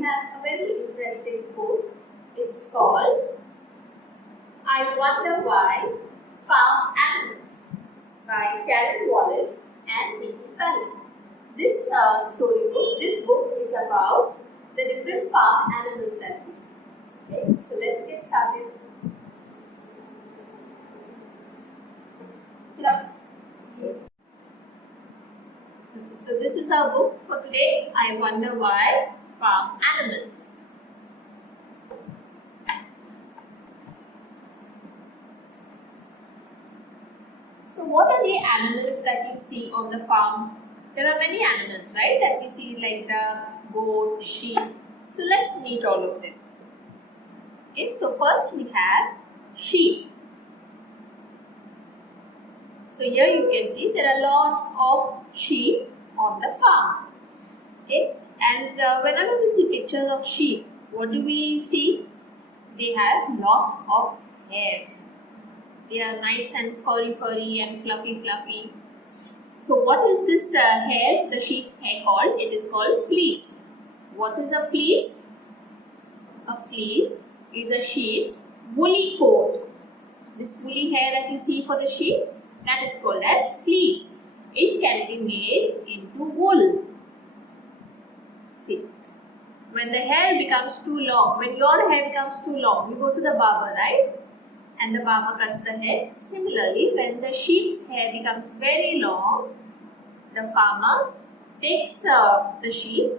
we have a very interesting book. It's called I Wonder Why Farm Animals by Wallace and Nicki. This this book is about the different farm animals that we see. Okay, so let's get started. So this is our book for today. I Wonder Why Farm Animals. So what are the animals that you see on the farm? There are many animals, right, that we see, like the goat, sheep. So let's meet all of them. Okay, so first we have sheep. So here you can see there are lots of sheep on the farm. Okay, and whenever we see pictures of sheep, what do we see? They have lots of hair. They are nice and furry and fluffy. So what is this hair, the sheep's hair called? It is called fleece. What is a fleece? A fleece is a sheep's woolly coat. This woolly hair that you see for the sheep, that is called as fleece. It can be made into wool. See, when the hair becomes too long, when your hair becomes too long, you go to the barber, right? And the barber cuts the hair. Similarly, when the sheep's hair becomes very long, the farmer takes the sheep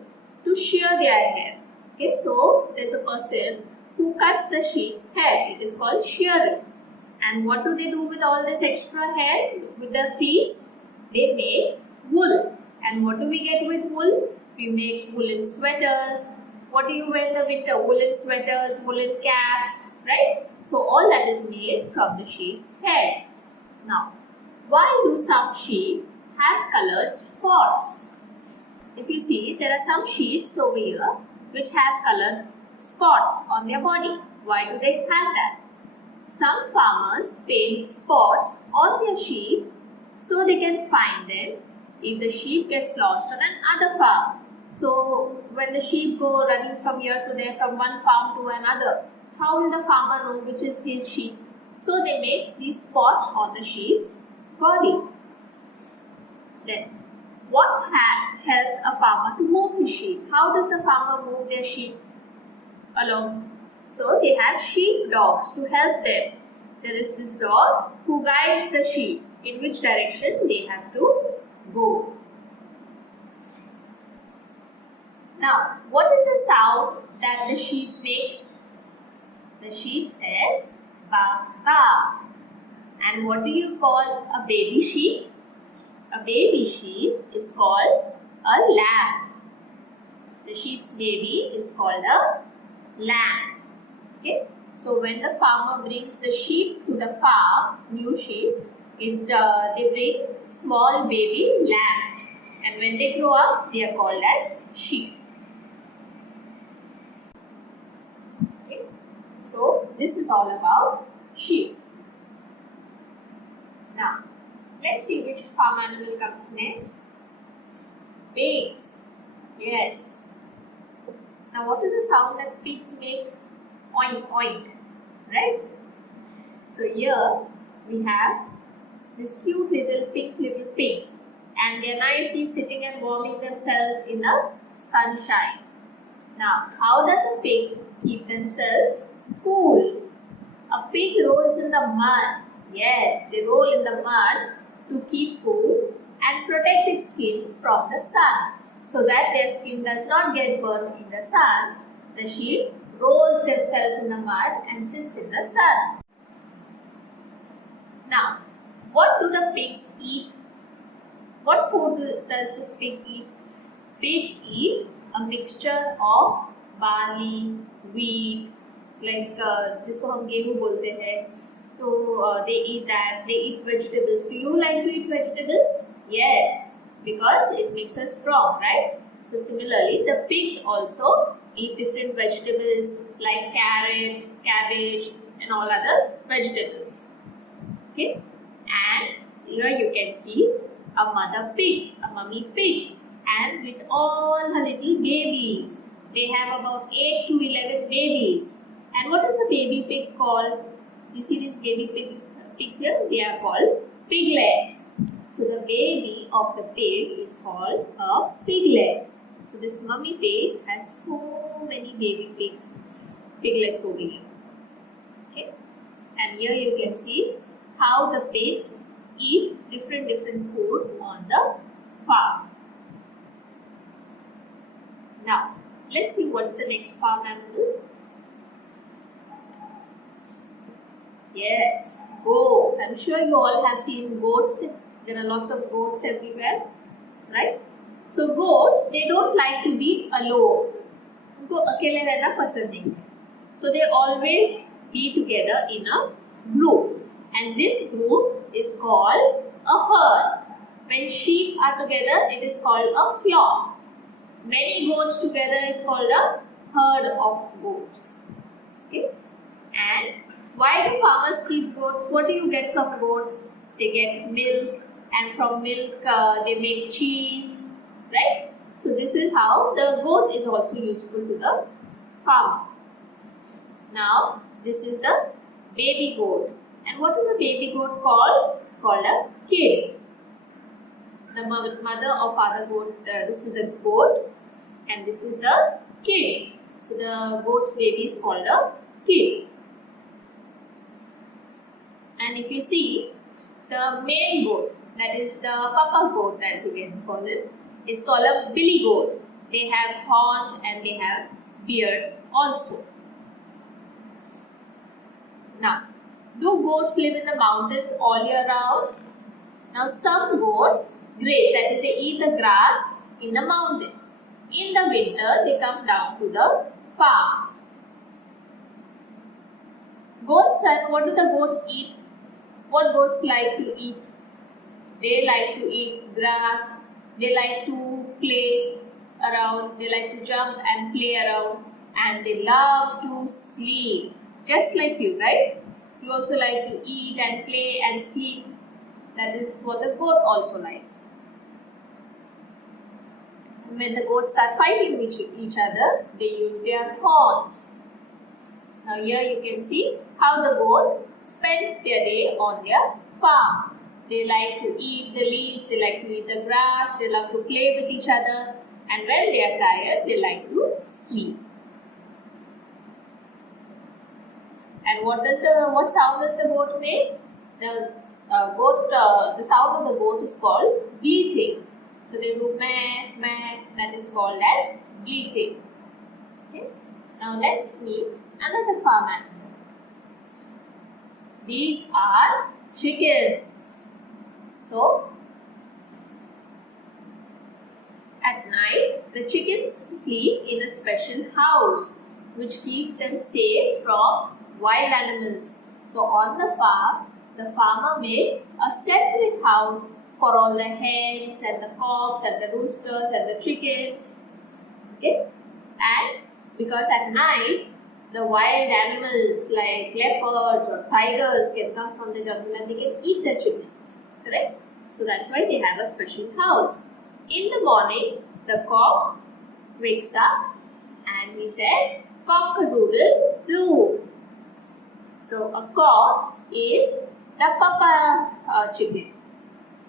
to shear their hair. Okay, so there's a person who cuts the sheep's hair. It is called shearing. And what do they do with all this extra hair, with the fleece? They make wool. And what do we get with wool? We make woolen sweaters. What do you wear in the winter? Woolen sweaters, woolen caps, right? So all that is made from the sheep's hair. Now, why do some sheep have colored spots? If you see, there are some sheep over here which have colored spots on their body. Why do they have that? Some farmers paint spots on their sheep so they can find them if the sheep gets lost on another farm. So when the sheep go running from here to there, from one farm to another, how will the farmer know which is his sheep? So they make these spots on the sheep's body. Then, what helps a farmer to move his sheep? How does the farmer move their sheep along? So they have sheep dogs to help them. There is this dog who guides the sheep in which direction they have to go. Now, what is the sound that the sheep makes? The sheep says, ba ba. And what do you call a baby sheep? A baby sheep is called a lamb. The sheep's baby is called a lamb. Okay? So when the farmer brings the sheep to the farm, new sheep, they bring small baby lambs. And when they grow up, they are called as sheep. Okay? So this is all about sheep. Now, let's see which farm animal comes next. Pigs. Yes. Now, what is the sound that pigs make? Oink, oink. Right? So, here we have these cute little pink little pigs. And they are nicely sitting and warming themselves in the sunshine. Now, how does a pig keep themselves cool? A pig rolls in the mud. Yes, they roll in the mud to keep cool and protect its skin from the sun, so that their skin does not get burned in the sun. The sheep rolls themselves in the mud and sits in the sun. Now, what do the pigs eat? What food does this pig eat? Pigs eat a mixture of barley, wheat, like जिसको हम गेहूँ बोलते हैं. So they eat that. They eat vegetables. Do you like to eat vegetables? Yes, because it makes us strong, right? So similarly, the pigs also eat different vegetables like carrot, cabbage, and all other vegetables. Okay, and here you can see a mother pig, a mummy pig, and with all her little babies. they have about 8 to 11 babies. And what is a baby pig called? You see these pigs here? They are called piglets. So the baby of the pig is called a piglet. So this mummy pig has so many baby piglets over here. Okay? And here you can see how the pigs eat different food on the farm. Now, let's see what's the next farm animal. Yes, goats. I'm sure you all have seen goats. There are lots of goats everywhere, right? So goats, they don't like to be alone. उनको अकेले रहना पसंद नहीं है. So they always be together in a group. And this group is called a herd. When sheep are together, it is called a flock. Many goats together is called a herd of goats. Okay? And why do farmers keep goats? What do you get from goats? They get milk, and from milk they make cheese, right? So this is how the goat is also useful to the farmer. Now, this is the baby goat. And what is a baby goat called? It's called a kid. The mother or father goat, this is the goat, and this is the kid. So the goat's baby is called a kid. And if you see the male goat, that is the papa goat as you can call it, it's called a billy goat. They have horns and they have beard also. Now, do goats live in the mountains all year round? Now, some goats graze, that is, they eat the grass in the mountains. In the winter, they come down to the farms. Goats, and what do the goats eat? What goats like to eat? They like to eat grass. They like to play around. They like to jump and play around. And they love to sleep. Just like you, right? You also like to eat and play and sleep. That is what the goat also likes. When the goats are fighting with each other, they use their horns. Now here you can see how the goat spends their day on their farm. They like to eat the leaves, they like to eat the grass, they love to play with each other, and when they are tired, they like to sleep. And what sound does the goat make? The sound of the goat is called bleating. So they do meh, meh, that is called as bleating. Okay? Now let's meet another farm animal. These are chickens. So, at night, the chickens sleep in a special house which keeps them safe from wild animals. So, on the farm, the farmer makes a separate house for all the hens and the cocks and the roosters and the chickens. Okay? And because at night, the wild animals like leopards or tigers can come from the jungle and they can eat the chickens. Correct? So that's why they have a special house. In the morning, the cock wakes up and he says, cock-a-doodle-doo. So a cock is the papa chicken.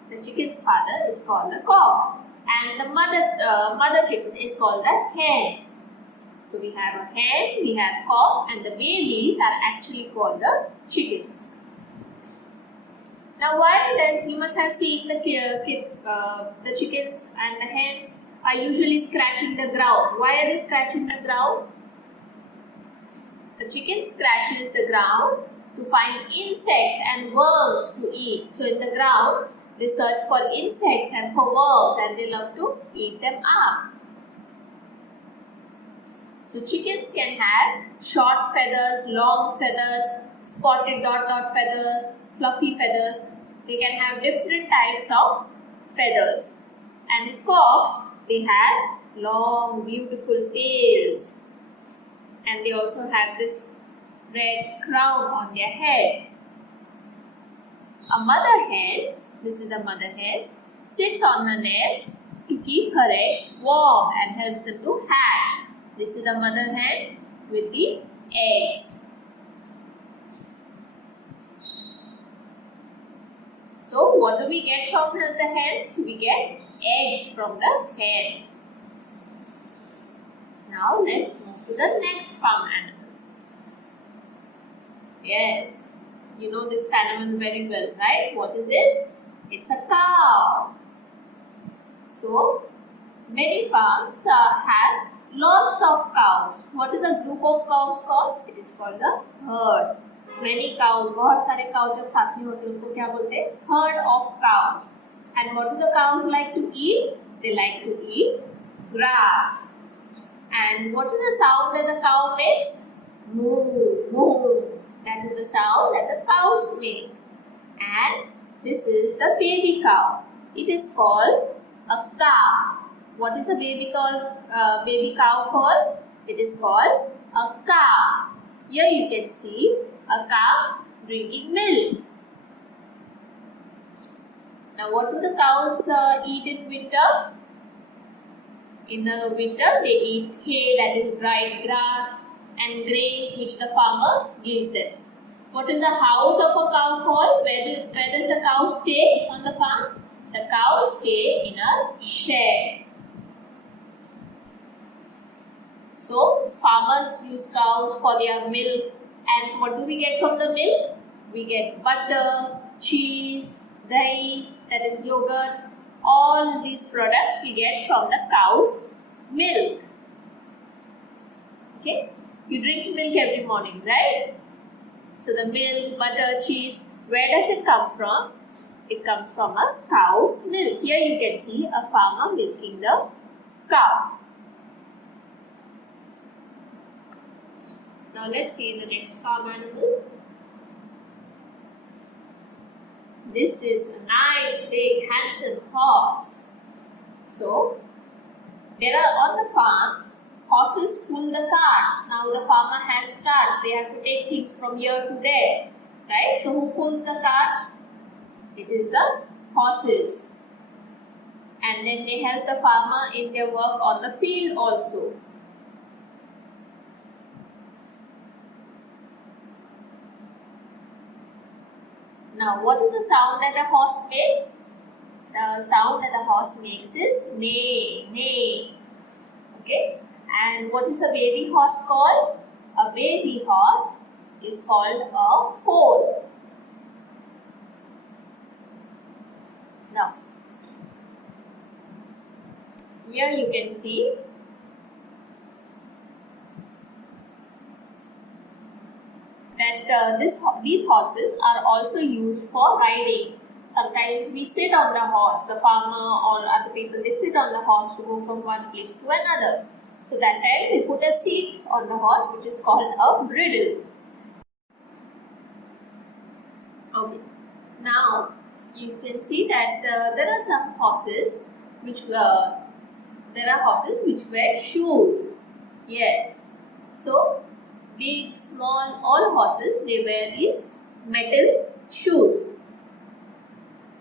The chicken's father is called the cock, and the mother chicken is called the hen. So we have a hen, we have cock, and the babies are actually called the chickens. Now, you must have seen the chickens and the hens are usually scratching the ground. Why are they scratching the ground? The chicken scratches the ground to find insects and worms to eat. So in the ground, they search for insects and for worms, and they love to eat them up. So chickens can have short feathers, long feathers, spotted dot feathers, fluffy feathers. They can have different types of feathers. And cocks, they have long, beautiful tails. And they also have this red crown on their heads. A mother hen, this is the mother hen, sits on her nest to keep her eggs warm and helps them to hatch. This is the mother hen with the eggs. So what do we get from the hens? We get eggs from the hen. Now let's move to the next farm animal. Yes, you know this animal very well, right? What is this? It's a cow. So many farms have lots of cows. What is a group of cows called? It is called a herd. Many cows, बहुत सारे cows जब साथ में होते हैं उनको क्या बोलते हैं? Herd of cows. And what do the cows like to eat? They like to eat grass. And what is the sound that the cow makes? Moo, moo. That is the sound that the cows make. And this is the baby cow. It is called a calf. What is a baby cow called? It is called a calf. Here you can see a calf drinking milk. Now what do the cows eat in winter? In the winter they eat hay, that is dried grass, and grains which the farmer gives them. What is the house of a cow called? Where does the cow stay on the farm? The cows stay in a shed. So farmers use cows for their milk, and what do we get from the milk? We get butter, cheese, dahi, that is yogurt. All these products we get from the cow's milk. Okay, you drink milk every morning, right? So the milk, butter, cheese, where does it come from? It comes from a cow's milk. Here you can see a farmer milking the cow. Now let's see the next farm animal. This is a nice, big, handsome horse. So, there are on the farms, horses pull the carts. Now the farmer has carts. They have to take things from here to there. Right? So, who pulls the carts? It is the horses. And then they help the farmer in their work on the field also. Now, what is the sound that a horse makes? The sound that a horse makes is neigh, neigh. Okay? And what is a baby horse called? A baby horse is called a foal. Now, here you can see that these horses are also used for riding. Sometimes we sit on the horse, the farmer or other people, they sit on the horse to go from one place to another. So that time they put a seat on the horse which is called a bridle. Okay, now you can see that there are some horses which wear shoes. Yes, so big, small, all horses, they wear these metal shoes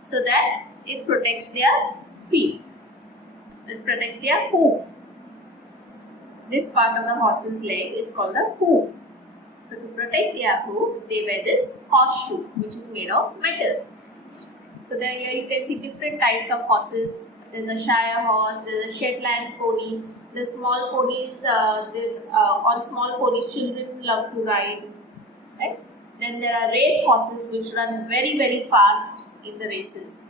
so that it protects their feet, it protects their hoof. This part of the horse's leg is called the hoof. So to protect their hoofs, they wear this horseshoe which is made of metal. So there here you can see different types of horses. There's a Shire horse, there's a Shetland pony. The small ponies, on small ponies children love to ride, right? Then there are race horses which run very, very fast in the races.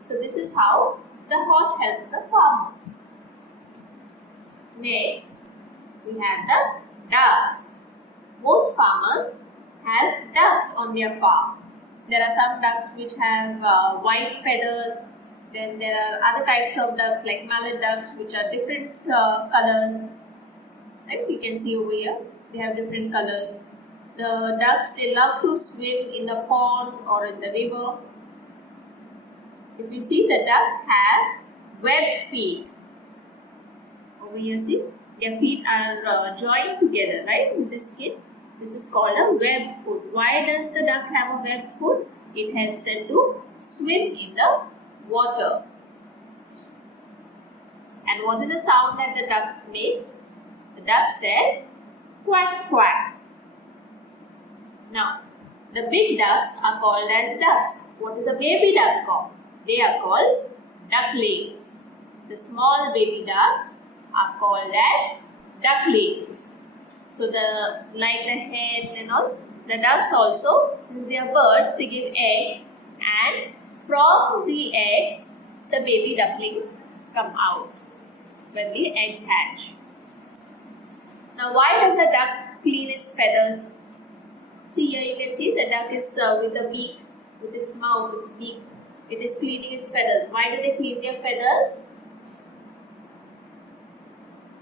So this is how the horse helps the farmers. Next, we have the ducks. Most farmers have ducks on their farm. There are some ducks which have white feathers. Then there are other types of ducks like mallet ducks which are different colors. Right? You can see over here, they have different colors. The ducks, they love to swim in the pond or in the river. If you see, the ducks have webbed feet. Over here, see, their feet are joined together, right, with the skin. This is called a webbed foot. Why does the duck have a webbed foot? It helps them to swim in the water. And what is the sound that the duck makes? The duck says quack quack. Now, the big ducks are called as ducks. What is a baby duck called? They are called ducklings. The small baby ducks are called as ducklings. So like the hen and all, the ducks also, since they are birds, they give eggs, and from the eggs, the baby ducklings come out when the eggs hatch. Now, why does a duck clean its feathers? See here, you can see the duck is with the beak, with its mouth, its beak. It is cleaning its feathers. Why do they clean their feathers?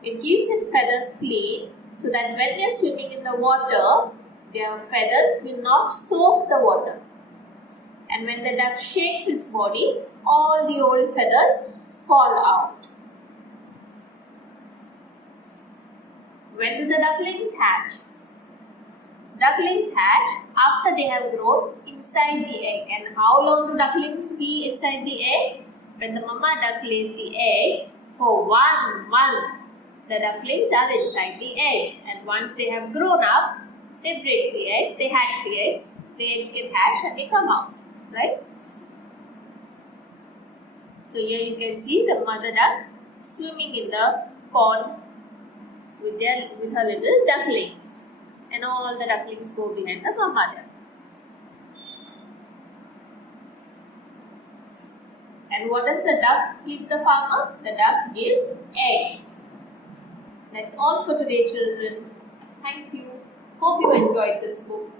It keeps its feathers clean so that when they are swimming in the water, their feathers will not soak the water. And when the duck shakes its body, all the old feathers fall out. When do the ducklings hatch? Ducklings hatch after they have grown inside the egg. And how long do ducklings be inside the egg? When the mama duck lays the eggs, for 1 month, the ducklings are inside the eggs. And once they have grown up, they break the eggs, they hatch the eggs get hatched and they come out, right? So here you can see the mother duck swimming in the pond with her little ducklings. And all the ducklings go behind the mama duck. And what does the duck give the farmer? The duck gives eggs. That's all for today, children. Thank you. Hope you enjoyed this book.